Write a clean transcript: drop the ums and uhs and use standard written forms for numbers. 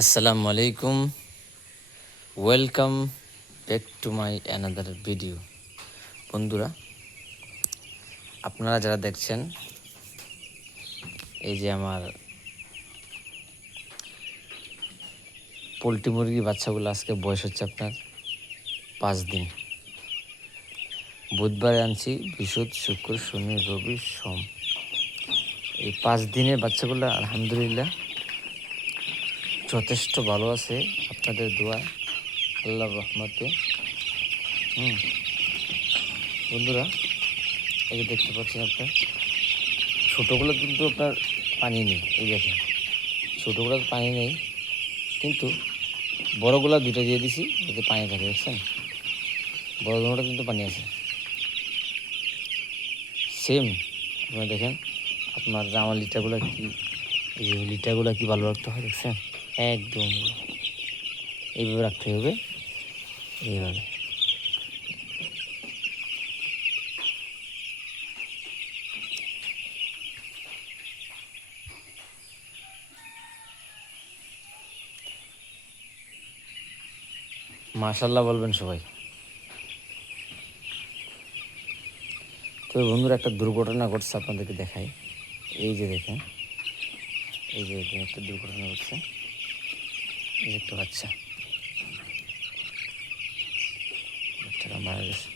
আসসালামু আলাইকুম, welcome back to my another video. বন্ধুরা, আপনারা যারা দেখছেন, এই যে আমার পোলট্রি মুরগি বাচ্চাগুলো, আজকে বয়স হচ্ছে আপনার 5 দিন। বুধবারে আনছি, বৃহস্পতি, শুক্র, শনি, রবি, সোম। এই 5 দিনের বাচ্চাগুলো আলহামদুলিল্লাহ যথেষ্ট ভালো আছে, আপনাদের দোয়া, আল্লাহর রহমতে। বন্ধুরা, এই যে দেখতে পাচ্ছেন আপনার ছোটোগুলো কিন্তু আপনার পানি নেই, এই দেখেন ছোটোগুলোর পানি নেই, কিন্তু বড়গুলা দুইটা দিয়ে দিছি যাতে পানি থাকে। দেখছেন, বড় দুটোটা কিন্তু পানি আছে। সেম আপনারা দেখেন, আপনার আমার লিটারগুলো কি, এই লিটারগুলো কি ভালো রাখতে হয়, দেখছেন একদম এইভাবে রাখতে হবে, এইভাবে। মাশাল্লাহ বলবেন সবাই। তো বন্ধুরা, একটা দুর্ঘটনা ঘটছে, আপনাদেরকে দেখাই। এই যে দেখেন, এই যে একটা দুর্ঘটনা ঘটছে, এই যে একটা বাচ্চাটা মারা গেছে।